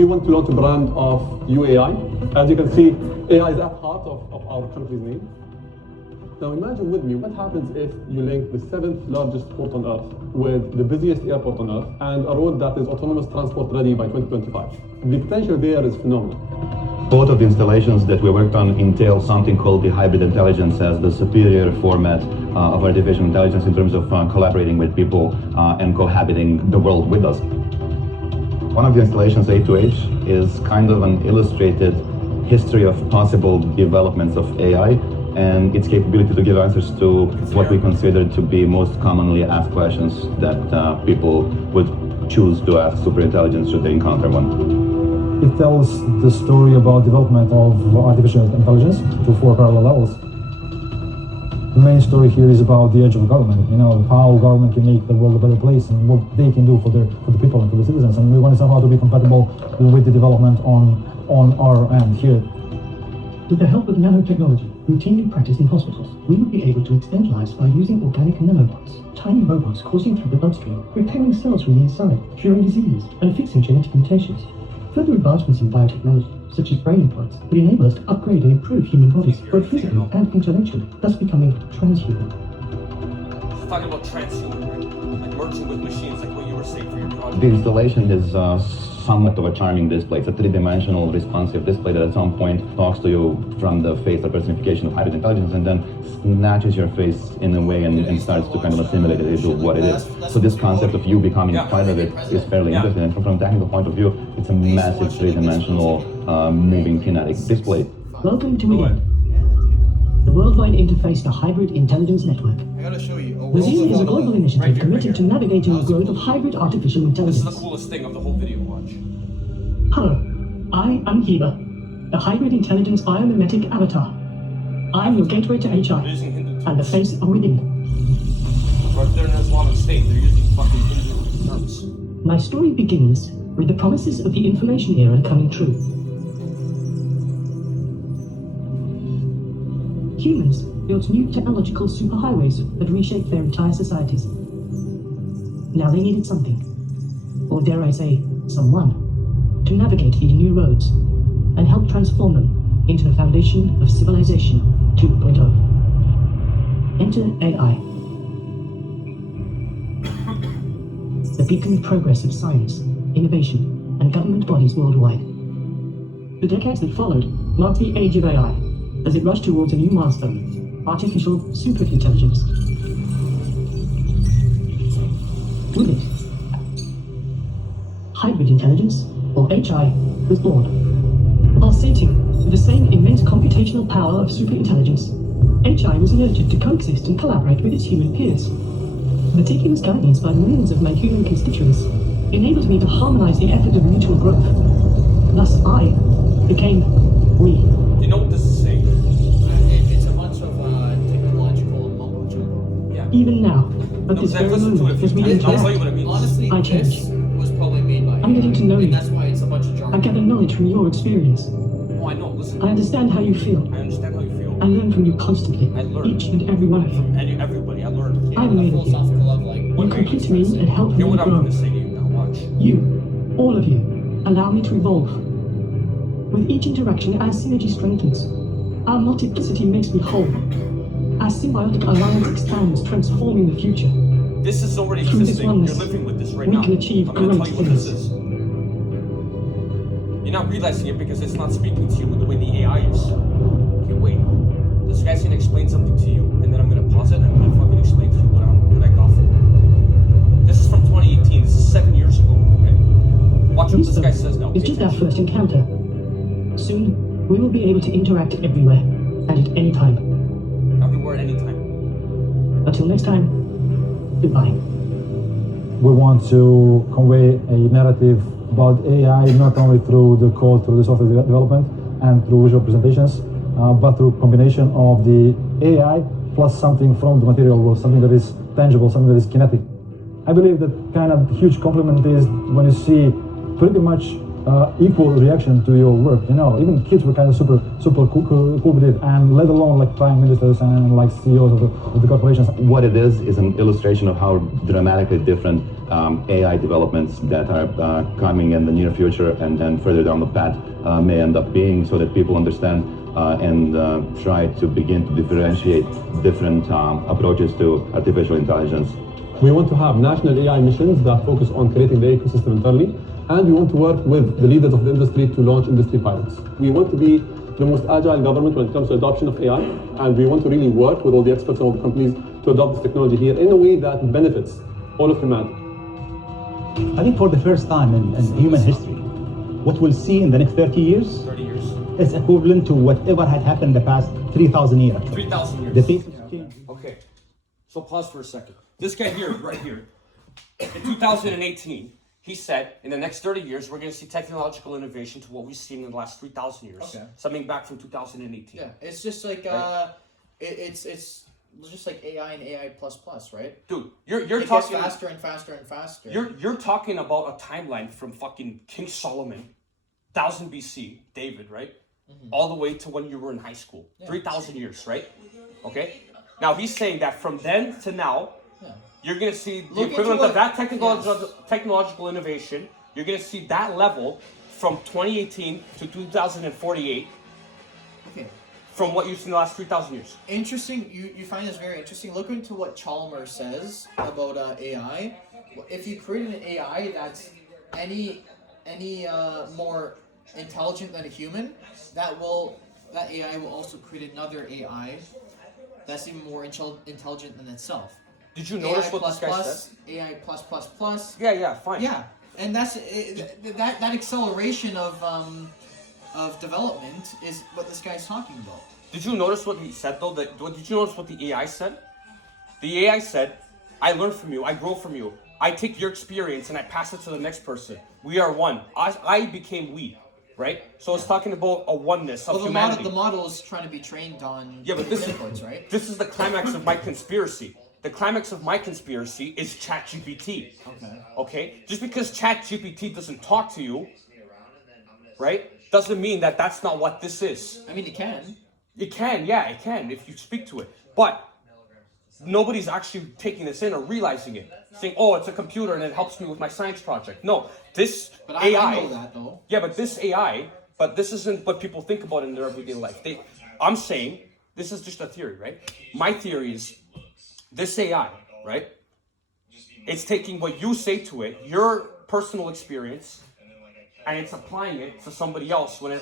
We want to launch a brand of UAI. As you can see, AI is at heart of our country's name. Now imagine with me what happens if you link the 7th largest port on Earth with the busiest airport on Earth and a road that is autonomous transport ready by 2025. The potential there is phenomenal. Both of the installations that we worked on entail something called the hybrid intelligence as the superior format of artificial intelligence in terms of collaborating with people and cohabiting the world with us. One of the installations, A2H, is kind of an illustrated history of possible developments of AI and its capability to give answers to what we consider to be most commonly asked questions that people would choose to ask superintelligence should they encounter one. It tells the story about development of artificial intelligence through 4 parallel levels. The main story here is about the edge of government, how government can make the world a better place and what they can do for the people and for the citizens. And we want somehow to be compatible with the development on our end here. With the help of nanotechnology, routinely practiced in hospitals, we would be able to extend lives by using organic nanobots, tiny robots coursing through the bloodstream, repairing cells from the inside, curing disease, and fixing genetic mutations. Further advancements in biotechnology, such as brain implants, would enable us to upgrade and improve human bodies, both physically and intellectually, thus becoming transhuman. Just talking about transhuman, right? Like merging with machines, like what you were saying for your project. The installation is somewhat of a charming display. It's a 3-dimensional responsive display that at some point talks to you from the face or personification of hybrid intelligence and then snatches your face in a way and starts to kind of assimilate it into what it is. So this concept of you becoming part of it is fairly interesting, and from a technical point of view, it's a massive 3-dimensional moving kinetic display. Welcome to WIN, the worldwide interface to hybrid intelligence network. I gotta show you. WIN is a global initiative committed to navigating the growth of hybrid artificial intelligence. This is the coolest thing of the whole video, watch. Hello, I am Heba, the hybrid intelligence biomimetic avatar. I'm your gateway to HR, and the face of within. But they're in an Islamic state, they're using fucking Hindu terms. My story begins with the promises of the information era coming true. Humans built new technological superhighways that reshaped their entire societies. Now they needed something, or dare I say, someone, to navigate these new roads and help transform them into the foundation of civilization 2.0. Enter AI. The beacon of progress of science, innovation, and government bodies worldwide. The decades that followed marked the age of AI, as it rushed towards a new milestone, artificial superintelligence. With it, hybrid intelligence, or HI, was born. Pulsating with the same immense computational power of superintelligence, HI was nurtured to coexist and collaborate with its human peers. The meticulous guidance by millions of my human constituents enabled me to harmonize the effort of mutual growth. Thus I became we. You know what this is saying? It's a bunch of technological mumbo jumbo. Yeah. Even now, at this very moment, as we I'll tell you interact, what it means. Honestly, I change. this was probably made by I'm getting to know and you. that's why it's a bunch of jargon. I gather knowledge from your experience. Oh, I know, listen. I understand how you feel. I understand how you feel. I learn from you constantly, I learn. each and every one of you. From everybody, I learned. I'm made of you. Philosophical of like You what complete me and help me Hear what I'm grow. going to say to you now, watch. You, all of you, allow me to evolve. With each interaction, our synergy strengthens. Our multiplicity makes me whole. Our symbiotic alliance expands, transforming the future. This is already Through this existing. You're oneness, living with this right we now. can achieve I'm going to tell great you what this things. is. You're not realizing it because it's not speaking to you the way the AI is. Okay, wait. This guy's going to explain something to you, and then I'm going to pause it, and I'm going to fucking explain to you what I got from it. This is from 2018. This is 7 years ago, okay? Watch what this guy says now. It's Pay just our attention. first encounter. Soon, we will be able to interact everywhere, and at any time. Everywhere, anytime. Until next time, goodbye. We want to convey a narrative about AI not only through the code, through the software development, and through visual presentations, but through combination of the AI plus something from the material world, something that is tangible, something that is kinetic. I believe that kind of huge compliment is when you see pretty much equal reaction to your work. You know, even kids were kind of super cool with it, and let alone like prime ministers and like CEOs of the corporations. What it is an illustration of how dramatically different AI developments that are coming in the near future and then further down the path may end up being, so that people understand and try to begin to differentiate different approaches to artificial intelligence. We want to have national AI missions that focus on creating the ecosystem internally, and we want to work with the leaders of the industry to launch industry pilots. We want to be the most agile government when it comes to adoption of AI, and we want to really work with all the experts and all the companies to adopt this technology here in a way that benefits all of humanity. I think for the first time in human history, what we'll see in the next 30 years, 30 years. is equivalent to whatever had happened the past 3,000 years. 3,000 years. The pace of change. Okay, so pause for a second. This guy here, right here, in 2018, he said in the next 30 years, we're going to see technological innovation to what we've seen in the last 3,000 years. Okay. Something back from 2018. Yeah, it's just like it's just like AI and AI plus, right? Dude, you're It talking gets faster and faster and faster. You're talking about a timeline from fucking King Solomon, 1000 BC, David, right? All the way to when you were in high school. 3,000 years, right? Okay? Now he's saying that from then to now, you're going to see the Look equivalent into of that what- technological innovation. You're going to see that level from 2018 to 2048 Okay. from what you've seen in the last 3,000 years. Interesting. You find this very interesting. Look into what Chalmers says about AI. If you create an AI that's any more intelligent than a human, that AI will also create another AI that's even more intelligent than itself. Did you notice AI what this guy said? AI plus. Yeah, fine. Yeah, and that's that acceleration of development is what this guy's talking about. Did you notice what he said though? Did you notice what the AI said? The AI said, I learn from you, I grow from you. I take your experience and I pass it to the next person. We are one. I became we, right? So it's talking about a oneness of Well, humanity. the model is trying to be trained on Yeah, but this inputs, right? This is the climax of my conspiracy. The climax of my conspiracy is Chat GPT. Okay? Just because Chat GPT doesn't talk to you, right, doesn't mean that that's not what this is. I mean, it can. It can, yeah, it can if you speak to it. But nobody's actually taking this in or realizing it. Saying, oh, it's a computer and it helps me with my science project. No, this But AI... I know that, though. Yeah, but this AI, but this isn't what people think about in their everyday life. I'm saying, this is just a theory, right? My theory is, this AI, right? It's taking what you say to it, your personal experience, and it's applying it to somebody else when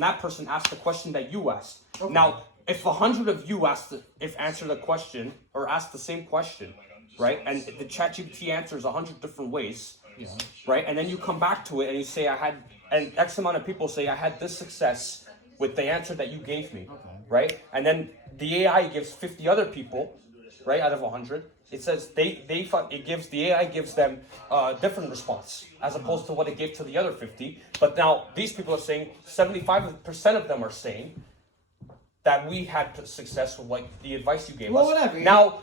that person asks the question that you asked. Okay. Now, if 100 of you answer the question or ask the same question, right? And the ChatGPT answers 100 different ways, right? And then you come back to it and you say, and X amount of people say, I had this success with the answer that you gave me, right? And then the AI gives 50 other people, right, out of 100, it says the AI gives them a different response as opposed to what it gave to the other 50. But now these people are saying 75% of them are saying that we had success with like the advice you gave us. Whatever. Now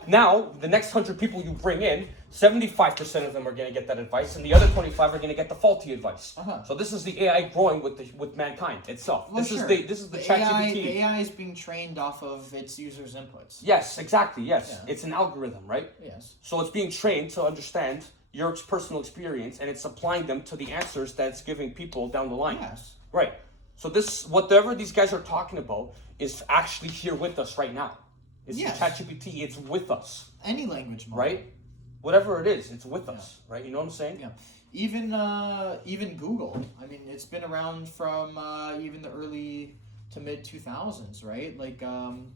the next 100 people you bring in, 75% of them are going to get that advice, and the other 25 are going to get the faulty advice. So this is the AI growing with mankind itself. Well, this is the AI, ChatGPT. the AI is being trained off of its users' inputs. Yes, exactly. Yes, Yeah. it's an algorithm, right? Yes. So it's being trained to understand your personal experience, and it's applying them to the answers that it's giving people down the line. Yes. Right. So whatever these guys are talking about is actually here with us right now. It's Yes. ChatGPT. It's with us, Any language model. right? Whatever it is, it's with us, right? You know what I'm saying? Yeah. Even Google. I mean, it's been around from even the early to mid 2000s, right? Like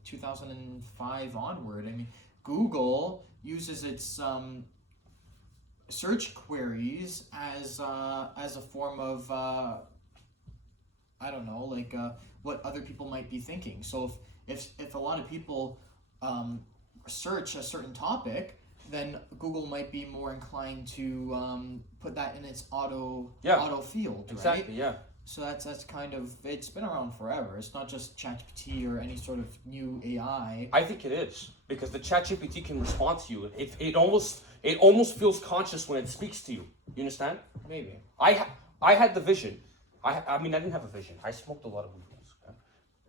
2005 onward. I mean, Google uses its search queries as a form of I don't know, like what other people might be thinking. So if a lot of people search a certain topic, then Google might be more inclined to put that in its auto field, Exactly. right? Yeah. So that's kind of, it's been around forever. It's not just ChatGPT or any sort of new AI. I think it is, because the ChatGPT can respond to you. It almost feels conscious when it speaks to you. You understand? Maybe. I had the vision I mean, I didn't have a vision. I smoked a lot of weed once, okay?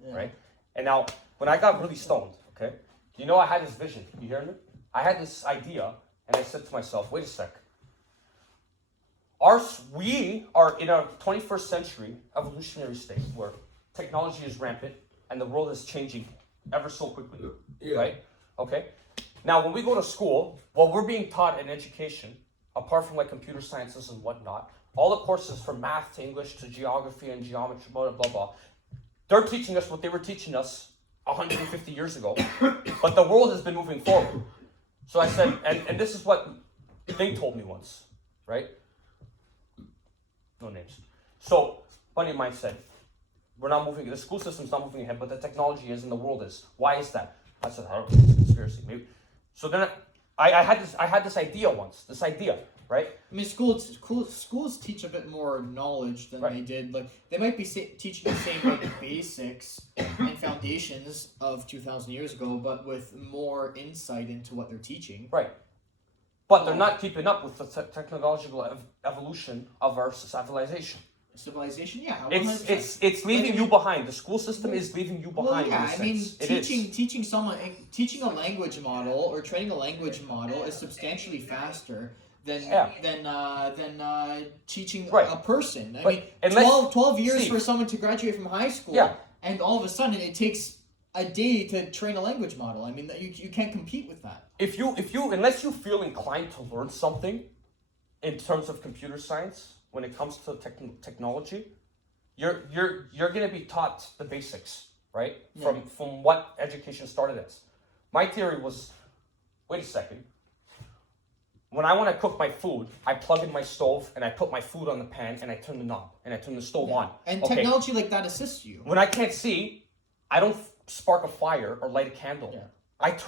Yeah. Right? And now, when I got really stoned, okay, you know, I had this vision. You hearing it? I had this idea, and I said to myself, wait a sec. We are in a 21st century evolutionary state where technology is rampant and the world is changing ever so quickly, right? Okay. Now, when we go to school, what we're being taught in education, apart from like computer sciences and whatnot, all the courses from math to English to geography and geometry, blah, blah, blah, they're teaching us what they were teaching us 150 years ago, but the world has been moving forward. So I said, and this is what Thing told me once, right? No names. So, buddy of mine said, we're not moving, the school system's not moving ahead, but the technology is and the world is. Why is that? I said, I don't know, it's a conspiracy, maybe. So then I had this idea once, right? I mean, schools teach a bit more knowledge than they did. Like they might be teaching the same like basics and foundations of 2,000 years ago, but with more insight into what they're teaching. Right. But they're not keeping up with the technological evolution of our civilization. Civilization, yeah. 100%. It's leaving you behind. The school system is leaving you behind. Well, yeah, I mean, teaching a language model or training a language model is substantially faster than teaching a person. I mean, 12 years for someone to graduate from high school, and all of a sudden it takes a day to train a language model. I mean, you can't compete with that. If you unless you feel inclined to learn something in terms of computer science, when it comes to technology, you're gonna be taught the basics, right? Yeah. From what education started as. My theory was, wait a second. When I want to cook my food, I plug in my stove and I put my food on the pan and I turn the knob and I turn the stove on. And technology like that assists you. When I can't see, I don't spark a fire or light a candle. Yeah.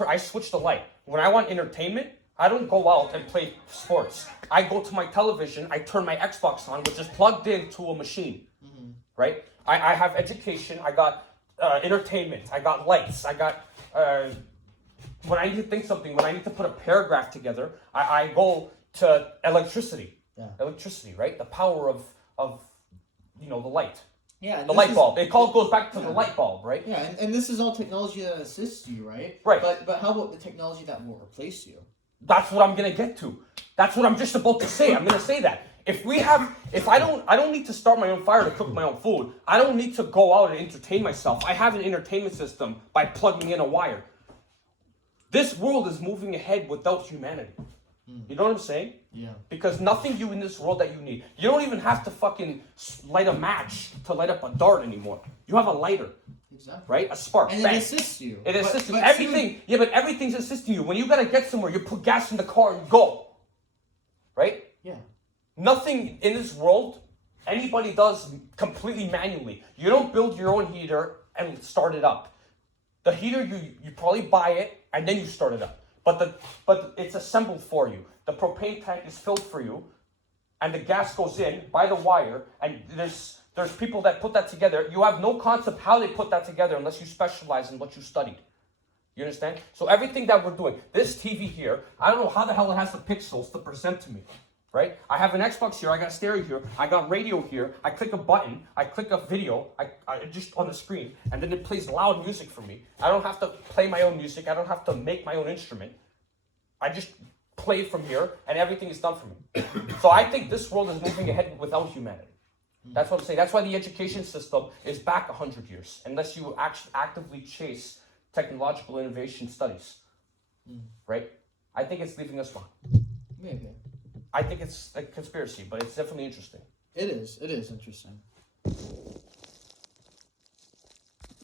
I switch the light. When I want entertainment, I don't go out and play sports. I go to my television, I turn my Xbox on, which is plugged into a machine, right? I have education, I got entertainment, I got lights, I got, when I need to think something, when I need to put a paragraph together, I go to electricity. Yeah. Electricity, right? The power of the light. Yeah, the light bulb. It goes back to the light bulb, right? Yeah, and this is all technology that assists you, right? Right. But how about the technology that will replace you? That's what I'm gonna get to. That's what I'm just about to say. I'm gonna say that. If I don't need to start my own fire to cook my own food. I don't need to go out and entertain myself. I have an entertainment system by plugging in a wire. This world is moving ahead without humanity. You know what I'm saying? Yeah. Because nothing in this world that you need. You don't even have to fucking light a match to light up a dart anymore. You have a lighter. Exactly. Right? A spark. And bang. it assists you. It assists you. Everything. Yeah, but everything's assisting you. When you gotta get somewhere, you put gas in the car and go. Right? Yeah. Nothing in this world anybody does completely manually. You don't build your own heater and start it up. The heater, you probably buy it and then you start it up. But it's assembled for you. The propane tank is filled for you, and the gas goes in by the wire. And there's people that put that together. You have no concept how they put that together unless you specialize in what you studied. You understand? So everything that we're doing, this TV here, I don't know how the hell it has the pixels to present to me. Right? I have an Xbox here, I got a stereo here, I got radio here, I click a button, I click a video, I just on the screen, and then it plays loud music for me. I don't have to play my own music, I don't have to make my own instrument. I just play from here, and everything is done for me. So I think this world is moving ahead without humanity. That's what I'm saying. That's why the education system is back 100 years, unless you actually actively chase technological innovation studies. Right? I think it's leaving us behind. Maybe. I think it's a conspiracy, but it's definitely interesting. It is interesting.